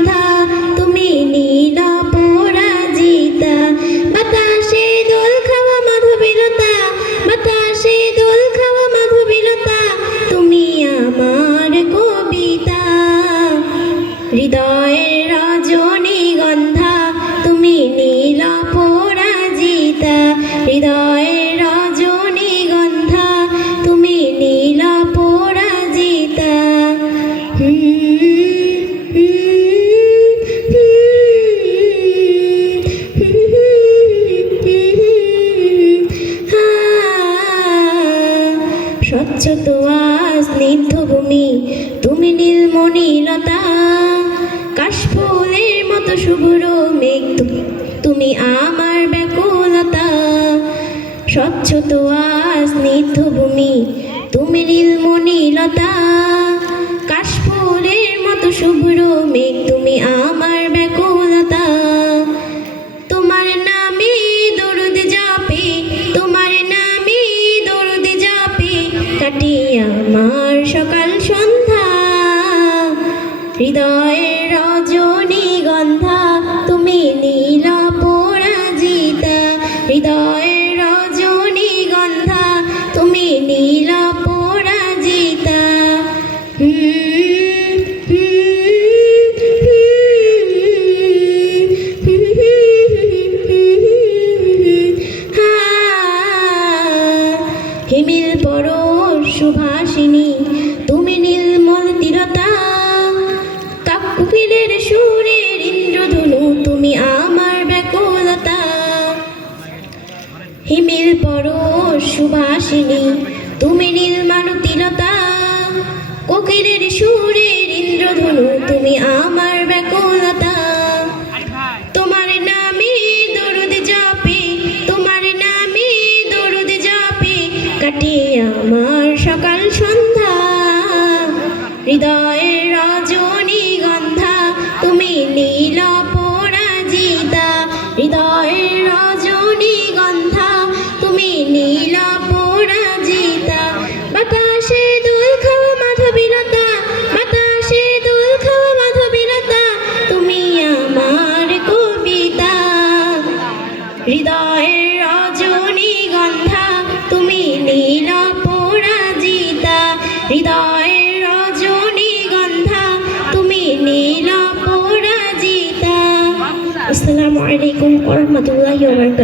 গন্ধা তুমি নীল পরাজিতা। বাতাসে দোল খাওয়া মাধবীলতা, বাতাসে দোল খাওয়া মাধবীলতা, তুমি আমার কবিতা। হৃদয়ের রজনীগন্ধা তুমি নীল পরাজিতা, হৃদয়ের রজনীগন্ধা তুমি নীল পরাজিতা। স্বচ্ছ তোয়া স্নিগ্ধ ভূমি তুমি নীলমণিলতা, কাশফুলের মতো শুভ্র মেঘ তুমি আমার ব্যাকুলতা। স্বচ্ছ তোয়া স্নিগ্ধ ভূমি তুমি নীলমণিলতা, কাশফুলের মতো শুভ্র মেঘ তুমি আমার ব্যাকুলতা। তোমার নামে দরুদ জপে, তোমার নামে দরুদ জপে, কাটি আমার সকাল সন্ধ্যা। হৃদয়ের রজনীগন্ধা তুমি নীল পরাজিতা, হৃদয়ের রজনীগন্ধা তুমি নীল পরাজিতা। হিমিল পরশ সুভাষিনী তুমি নীলমল তিলতা, কাকুপিলের সুরের ইন্দ্রধনু তুমি আমার ব্যাকুলতা। হিমিল পরশ সুভাষিনী তুমি নীলমালতিলতা, কোকিলের সুরের ইন্দ্রধনু তুমি আমার ব্যাকুলতা। তোমার নামে দরুদ জপে, তোমার নামে দরুদ জপে, কাটি আমার সকাল সন্ধ্যা। হৃদয়ের রজনীগন্ধা তুমি নীল পরাজিতা, হৃদয়ের রজনীগন্ধা তুমি নীল পরাজিতা। বাতাসে দোল খাওয়া মাধবীলতা, বাতাসে দোল খাওয়া মাধবীলতা, তুমি আমার কবিতা। হৃদয়ের রজনীগন্ধা তুমি নীল পরাজিতা, হৃদয়ের রজনীগন্ধা তুমি নীল পরাজিতা। আসসালামু আলাইকুম ওয়া রাহমাতুল্লাহি ওয়া বারাকাতুহু।